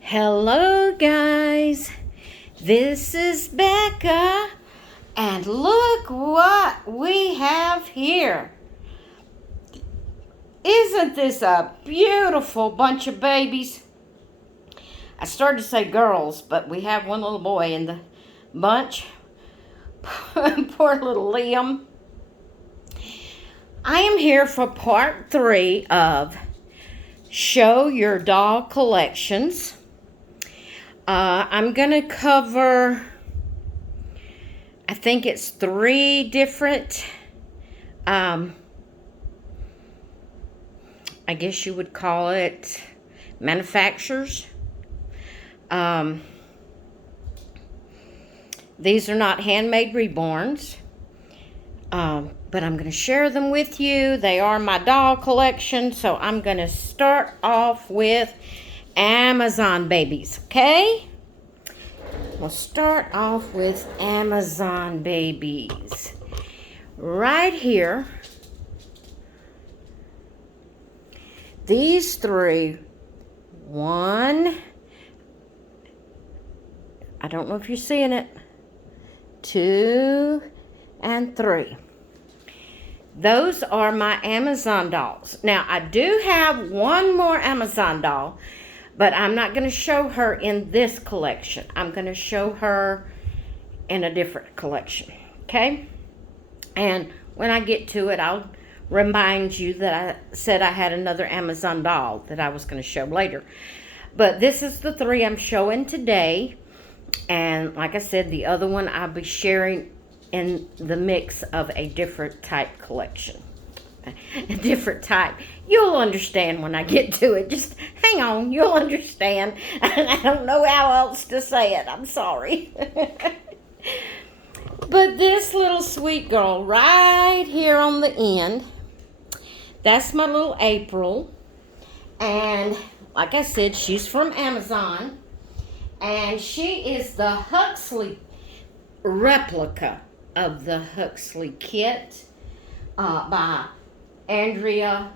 Hello guys, this is Becca, and look what we have here. Isn't this a beautiful bunch of babies? I started to say girls, but we have one little boy in the bunch. Poor little Liam. I am here for part 3 of Show Your Doll Collections. I'm going to cover, I think it's 3 different, I guess you would call it manufacturers. These are not handmade reborns, but I'm going to share them with you. They are my doll collection, so I'm going to start off with Amazon babies, okay? We'll start off with Amazon babies. Right here, these 3, 1, I don't know if you're seeing it, 2, and 3. Those are my Amazon dolls. Now, I do have one more Amazon doll, but I'm not going to show her in this collection. I'm going to show her in a different collection, okay? And when I get to it, I'll remind you that I said I had another Amazon doll that I was going to show later. But this is the 3 I'm showing today. And like I said, the other one I'll be sharing in the mix of a different type collection. A different type. You'll understand when I get to it. Just hang on, you'll understand. I don't know how else to say it. I'm sorry. But this little sweet girl right here on the end, that's my little April. And like I said, she's from Amazon. And she is the Huxley replica of the Huxley kit by Andrea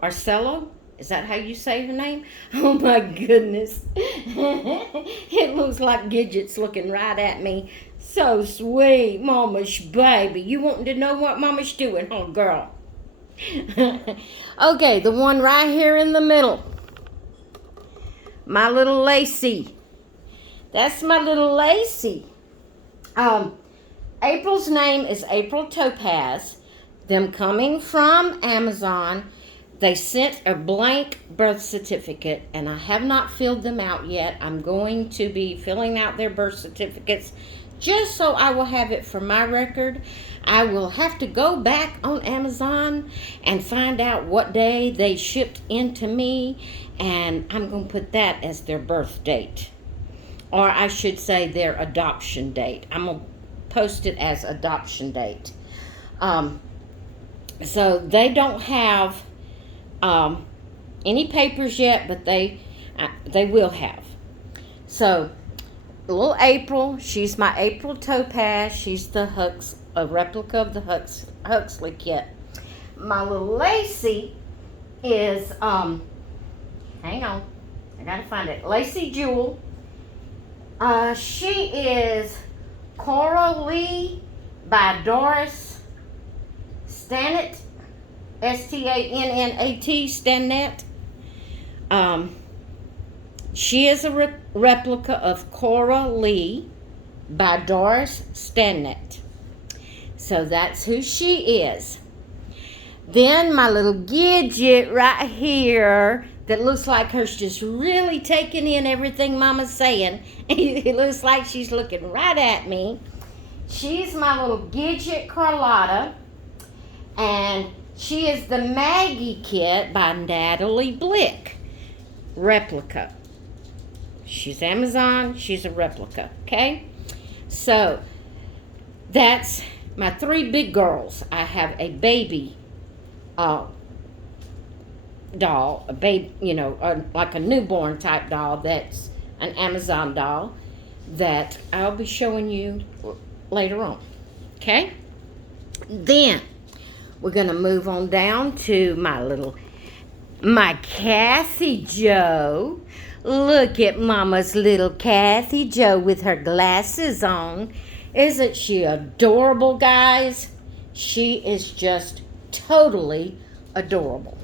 Arcello. Is that how you say her name? Oh my goodness. It looks like Gidget's looking right at me. So sweet, Mama's baby. You wanting to know what Mama's doing, huh, girl? Okay, the one right here in the middle. My little Lacey. That's my little Lacey. April's name is April Topaz. Them coming from Amazon. They sent a blank birth certificate, and I have not filled them out yet. I'm going to be filling out their birth certificates just so I will have it for my record. I will have to go back on Amazon and find out what day they shipped into me, and I'm going to put that as their birth date. Or I should say their adoption date. I'm going to post it as adoption date. So they don't have any papers yet, but they will have. So little April, she's my April Topaz. She's the a replica of the Huxley kit. My little Lacey is hang on, I gotta find it. Lacey Jewel. She is Cora Lee by Doris Stannett, Stannat, Stannett. She is a replica of Cora Lee by Doris Stannett. So that's who she is. Then my little Gidget right here that looks like her's just really taking in everything Mama's saying. It looks like she's looking right at me. She's my little Gidget Carlotta. And she is the Maggie kit by Natalie Blick. Replica. She's Amazon. She's a replica. Okay? So, that's my 3 big girls. I have a baby doll, a baby, like a newborn type doll that's an Amazon doll that I'll be showing you later on. Okay? Then we're going to move on down to my little my Kathy Joe. Look at Mama's little Kathy Joe with her glasses on. Isn't she adorable, guys? She is just totally adorable.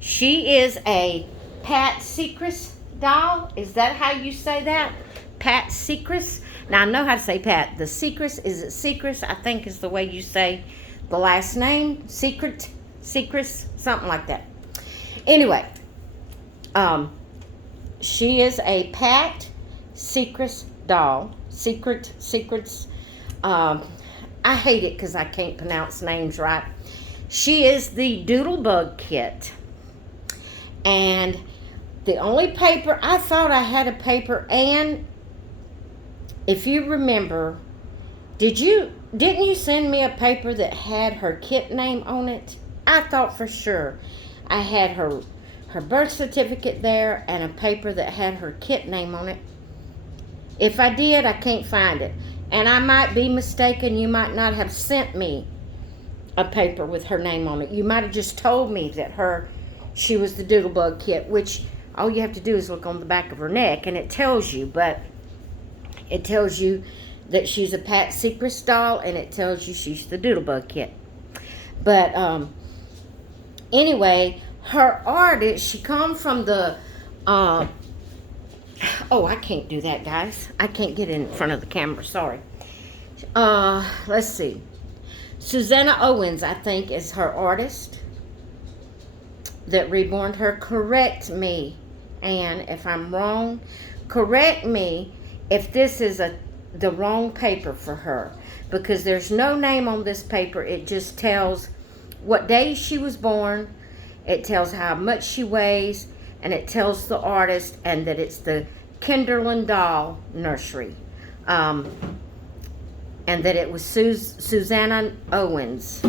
She is a Pat Secrist doll. Is that how you say that? Pat Secrist? Now, I know how to say Pat. The Secrist, is it Secrist? I think is the way you say the last name. Secrist, something like that. Anyway, she is a Pat Secrist doll. Secrets. I hate it because I can't pronounce names right. She is the Doodlebug kit. And the only paper, I thought I had a paper, and if you remember, didn't you send me a paper that had her kit name on it? I thought for sure I had her birth certificate there and a paper that had her kit name on it. If I did, I can't find it. And I might be mistaken. You might not have sent me a paper with her name on it. You might have just told me that she was the Doodlebug kit, which all you have to do is look on the back of her neck and it tells you. But it tells you that she's a Pat Secrist doll, and it tells you she's the Doodlebug kit. But anyway, her artist, she come from the I can't do that, guys. I can't get in front of the camera, sorry. Let's see. Susanna Owens, I think, is her artist that reborned her. Correct me, Anne, if I'm wrong. Correct me if this is the wrong paper for her, because there's no name on this paper. It just tells what day she was born, it tells how much she weighs, and it tells the artist, and that it's the Kinderland Doll Nursery, and that it was Susanna Owens,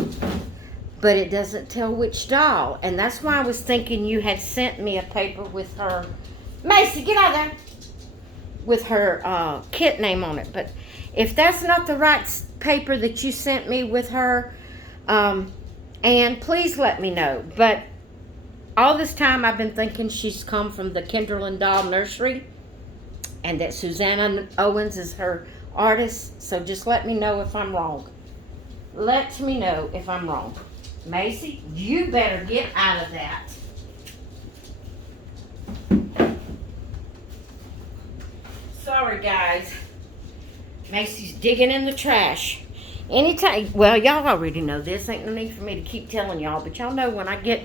but it doesn't tell which doll. And that's why I was thinking you had sent me a paper with her, Macy, get out of there, with her kit name on it. But if that's not the right paper that you sent me with her, and please let me know. But all this time I've been thinking she's come from the Kinderland Doll Nursery, and that Susanna Owens is her artist. So just let me know if I'm wrong. Let me know if I'm wrong. Macy, you better get out of that. Sorry, guys. Macy's digging in the trash. Anytime, well, y'all already know this. Ain't no need for me to keep telling y'all, but y'all know when I get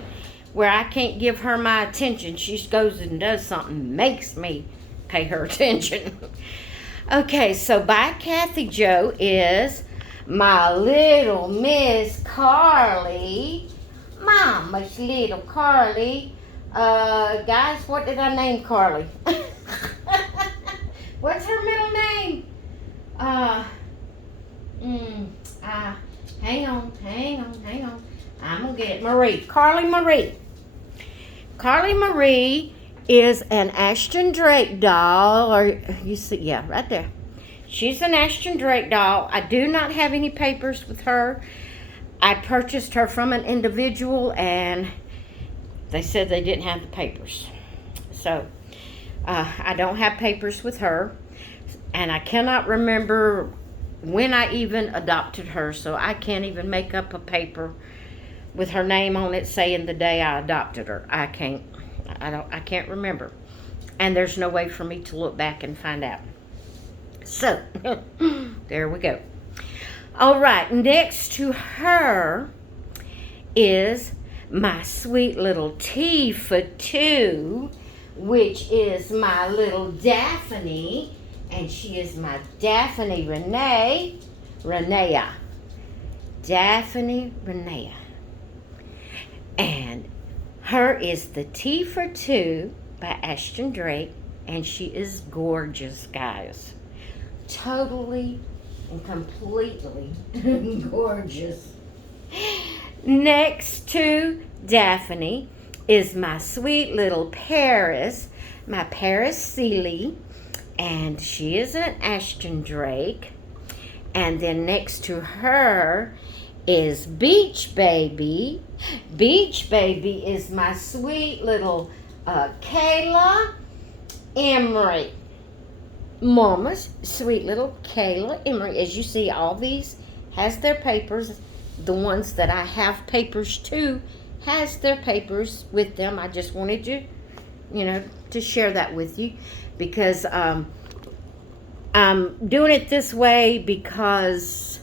where I can't give her my attention, she goes and does something, makes me pay her attention. Okay, so by Kathy Joe is my little Miss Carly. Mama's little Carly. Guys, what did I name Carly? What's her middle name? Hang on. I'm gonna get it. Marie. Carly Marie. Carly Marie is an Ashton Drake doll, or you see, yeah, right there. She's an Ashton Drake doll. I do not have any papers with her. I purchased her from an individual, and they said they didn't have the papers. So, I don't have papers with her, and I cannot remember when I even adopted her, so I can't even make up a paper with her name on it saying the day I adopted her. I can't remember. And there's no way for me to look back and find out. So, there we go. All right, next to her is my sweet little T for two, which is my little Daphne, and she is my Daphne Renea. Daphne Renea. And her is the T for two by Ashton Drake, and she is gorgeous, guys. Totally and completely gorgeous. Next to Daphne is my sweet little Paris, my Paris Seeley, and she is an Ashton Drake. And then next to her is Beach Baby. Beach Baby is my sweet little Kayla Emery. Mama's sweet little Kayla Emery. As you see, all these has their papers. The ones that I have papers to has their papers with them. I just wanted to, to share that with you because I'm doing it this way because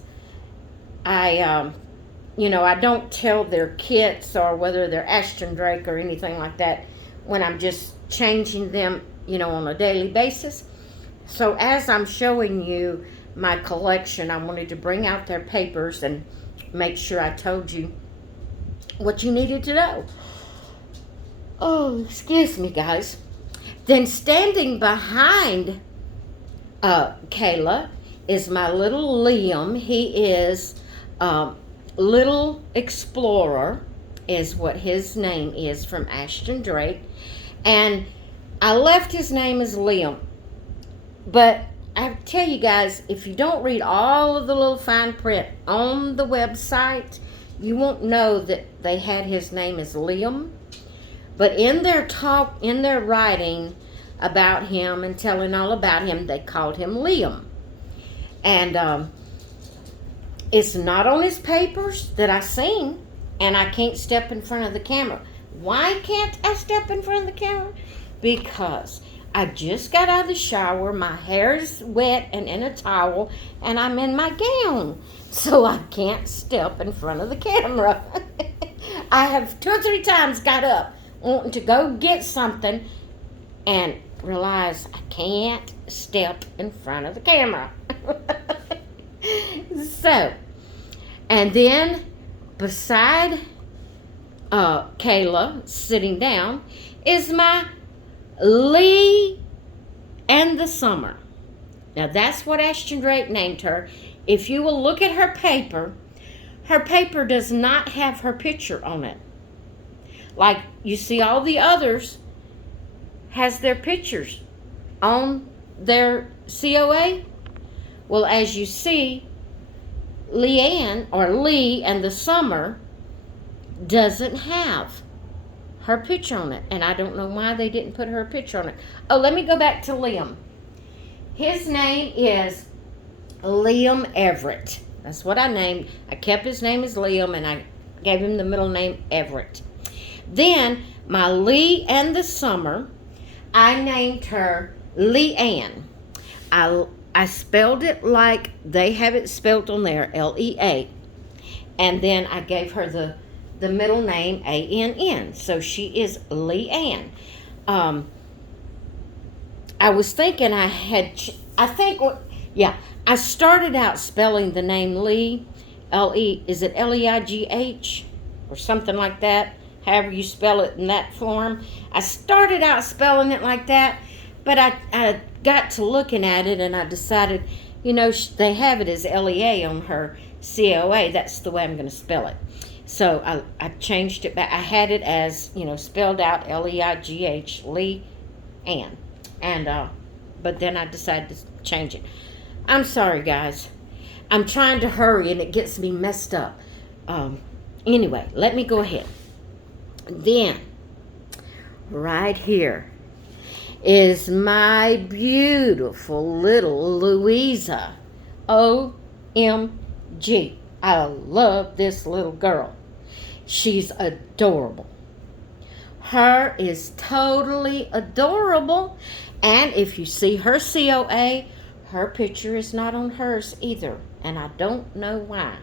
I don't tell their kits or whether they're Ashton Drake or anything like that when I'm just changing them, on a daily basis. So as I'm showing you my collection, I wanted to bring out their papers and make sure I told you what you needed to know. Oh, excuse me, guys. Then standing behind Kayla is my little Liam. He is Little Explorer is what his name is from Ashton Drake. And I left his name as Liam. But I tell you guys, if you don't read all of the little fine print on the website, you won't know that they had his name as Liam. But in their writing about him and telling all about him, they called him Liam. And it's not on his papers that I seen, and I can't step in front of the camera. Why can't I step in front of the camera? Because I just got out of the shower, my hair is wet and in a towel, and I'm in my gown. So I can't step in front of the camera. I have 2 or 3 times got up wanting to go get something and realized I can't step in front of the camera. So, and then beside Kayla, sitting down, is my Lee and the Summer. Now that's what Ashton Drake named her. If you will look at her paper does not have her picture on it. Like you see all the others has their pictures on their COA. Well, as you see, Leanne or Lee and the Summer doesn't have her picture on it, and I don't know why they didn't put her picture on it. Oh, let me go back to Liam. His name is Liam Everett. That's what I named. I kept his name as Liam, and I gave him the middle name Everett. Then my Lee and the Summer, I named her Leanne. I spelled it like they have it spelled on there, L-E-A. And then I gave her the middle name, A-N-N. So she is Leanne. I was thinking I started out spelling the name Lee, is it L-E-I-G-H or something like that? However you spell it in that form. I started out spelling it like that, but I got to looking at it and I decided, they have it as L-E-A on her COA. That's the way I'm going to spell it. So I changed it back. I had it as, spelled out L-E-I-G-H, Lee Ann. And, but then I decided to change it. I'm sorry, guys. I'm trying to hurry and it gets me messed up. Anyway, let me go ahead. Then, right here is my beautiful little Louisa. OMG. I love this little girl. She's adorable. Her is totally adorable. And if you see her COA, her picture is not on hers either. And I don't know why.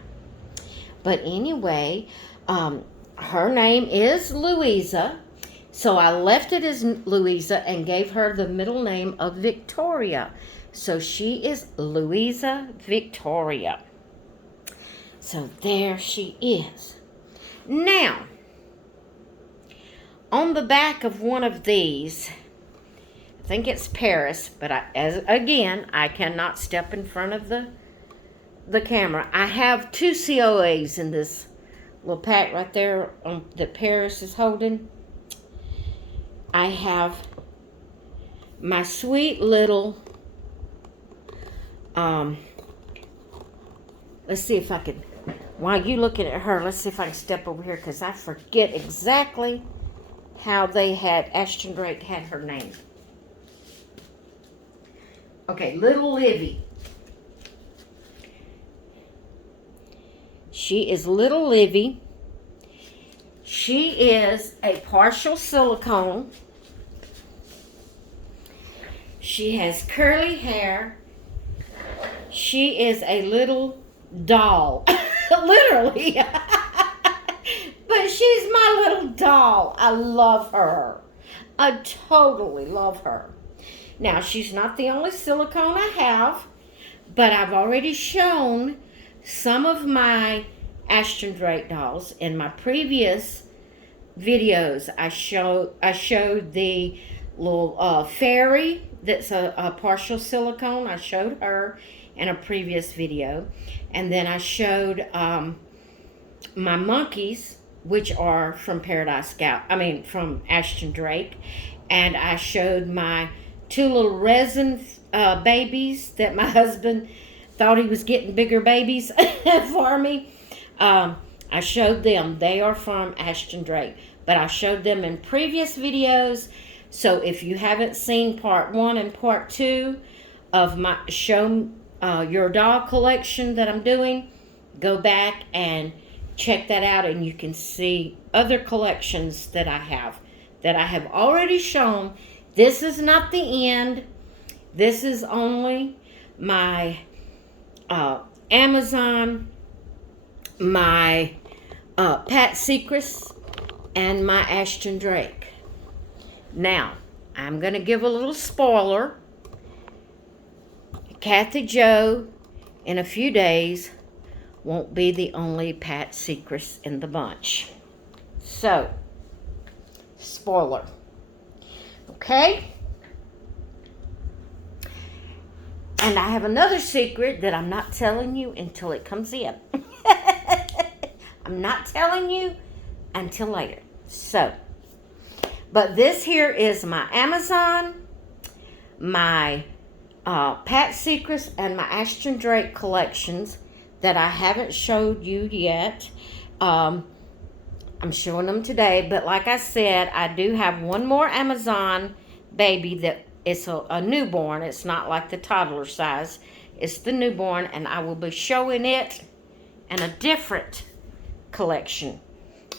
But anyway, her name is Louisa. So I left it as Louisa and gave her the middle name of Victoria. So she is Louisa Victoria. So there she is. Now, on the back of one of these, I think it's Paris, but I cannot step in front of the camera. I have 2 COAs in this little pack right there that Paris is holding. I have my sweet little, let's see if I can while you looking at her, let's see if I can step over here because I forget exactly how they had, Ashton Drake had her name. Okay, little Livy. She is little Livy. She is a partial silicone. She has curly hair. She is a little doll. Literally. But she's my little doll. I love her. I totally love her. Now, she's not the only silicone I have, but I've already shown some of my Ashton Drake dolls in my previous videos. I showed the little fairy that's a partial silicone. I showed her in a previous video. And then I showed my monkeys, which are from from Ashton Drake. And I showed my 2 little resin babies that my husband thought he was getting bigger babies for me. I showed them. They are from Ashton Drake. But I showed them in previous videos. So if you haven't seen part 1 and part 2 of my Show Your Doll collection that I'm doing, go back and check that out, and you can see other collections that I have already shown. This is not the end. This is only my Amazon, my Pat Secrist, and my Ashton Drake. Now, I'm going to give a little spoiler. Kathy Jo, in a few days, won't be the only Pat Secrist in the bunch. So, spoiler. Okay? And I have another secret that I'm not telling you until it comes in. I'm not telling you until later. So, but this here is my Amazon, my Pat Secrist, and my Ashton Drake collections that I haven't showed you yet. I'm showing them today, but like I said, I do have one more Amazon baby that is a newborn. It's not like the toddler size. It's the newborn, and I will be showing it in a different collection.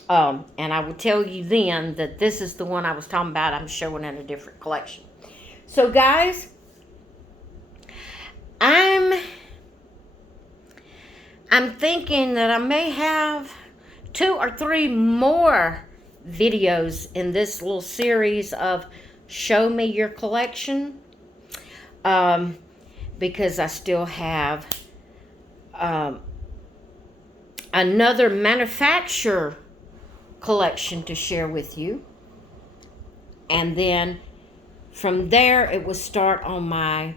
And I will tell you then that this is the one I was talking about. I'm showing in a different collection. So, guys, I'm thinking that I may have 2 or 3 more videos in this little series of Show Me Your Collection, because I still have another manufacturer collection to share with you, and then from there it will start on my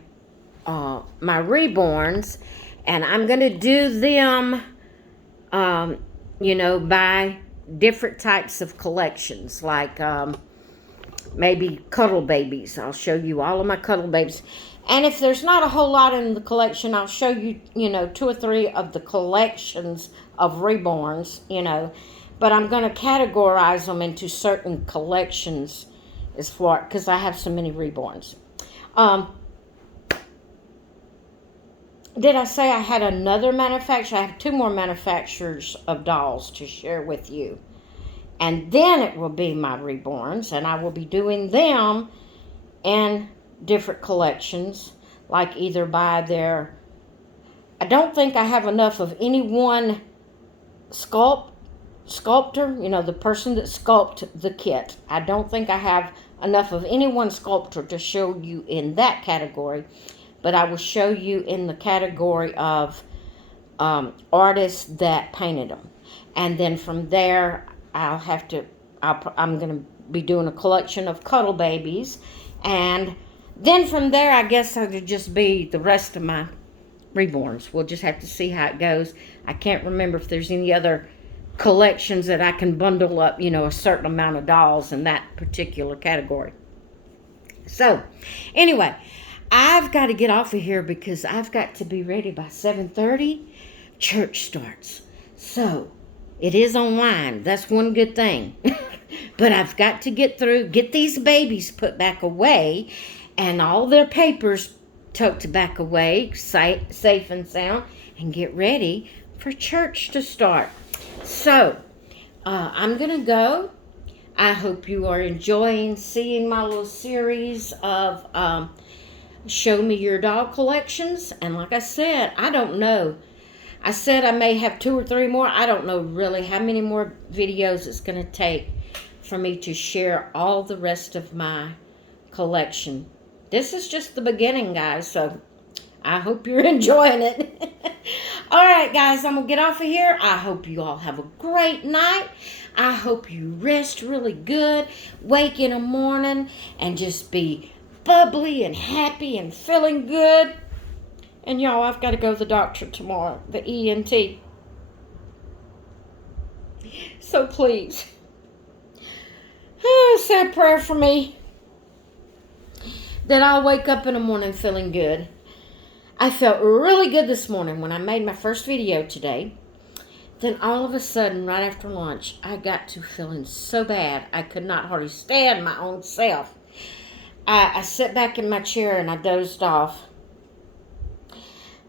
my reborns, and I'm gonna do them by different types of collections, like maybe cuddle babies. I'll show you all of my cuddle babies. And if there's not a whole lot in the collection, I'll show you, 2 or 3 of the collections of reborns, But I'm going to categorize them into certain collections because I have so many reborns. Did I say I had another manufacturer? I have 2 more manufacturers of dolls to share with you. And then it will be my reborns, and I will be doing them in different collections, like either by their... I don't think I have enough of any one sculptor, the person that sculpted the kit. I don't think I have enough of any one sculptor to show you in that category, but I will show you in the category of artists that painted them. And then from there, I'm going to be doing a collection of cuddle babies. And then from there, I guess it'll just be the rest of my reborns. We'll just have to see how it goes. I can't remember if there's any other collections that I can bundle up, a certain amount of dolls in that particular category. So, anyway, I've got to get off of here because I've got to be ready by 7:30. Church starts. So, it is online. That's one good thing. But I've got to get these babies put back away, and all their papers tucked back away, safe and sound, and get ready for church to start. So, I'm going to go. I hope you are enjoying seeing my little series of Show Me Your Dog collections. And like I said, I don't know. I said I may have 2 or 3 more. I don't know really how many more videos it's going to take for me to share all the rest of my collection. This is just the beginning, guys, so I hope you're enjoying it. All right, guys, I'm going to get off of here. I hope you all have a great night. I hope you rest really good, wake in the morning, and just be bubbly and happy and feeling good. And y'all, I've got to go to the doctor tomorrow, the ENT. So please, say a prayer for me that I'll wake up in the morning feeling good. I felt really good this morning when I made my first video today. Then all of a sudden, right after lunch, I got to feeling so bad I could not hardly stand my own self. I sat back in my chair and I dozed off.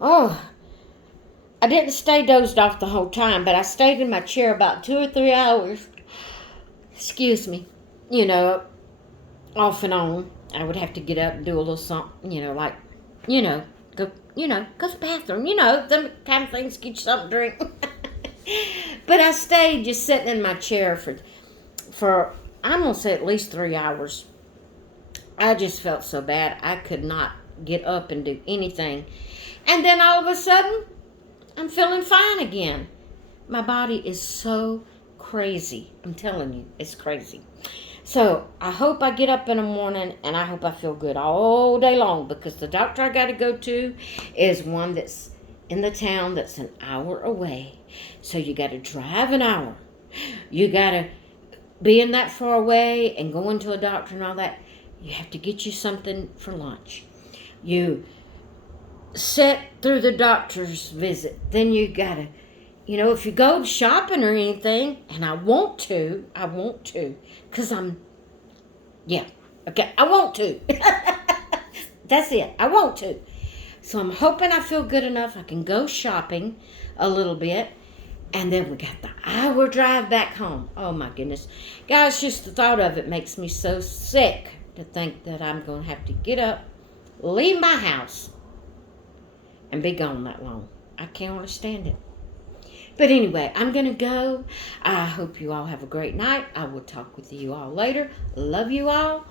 Oh, I didn't stay dozed off the whole time, but I stayed in my chair about 2 or 3 hours. Excuse me. You know, off and on. I would have to get up and do a little something, like, go to the bathroom. Them kind of things, get you something to drink. But I stayed just sitting in my chair for I'm going to say at least 3 hours. I just felt so bad. I could not get up and do anything. And then all of a sudden, I'm feeling fine again. My body is so crazy. I'm telling you, it's crazy. So I hope I get up in the morning and I hope I feel good all day long, because the doctor I got to go to is one that's in the town that's an hour away. So you got to drive an hour. You got to being that far away and going to a doctor and all that. You have to get you something for lunch. You sit through the doctor's visit. Then you got to, if you go shopping or anything, and I want to, because I want to. That's it. I want to. So I'm hoping I feel good enough I can go shopping a little bit. And then we got the hour drive back home. Oh, my goodness. Guys, just the thought of it makes me so sick to think that I'm going to have to get up, leave my house, and be gone that long. I can't understand it. But anyway, I'm going to go. I hope you all have a great night. I will talk with you all later. Love you all.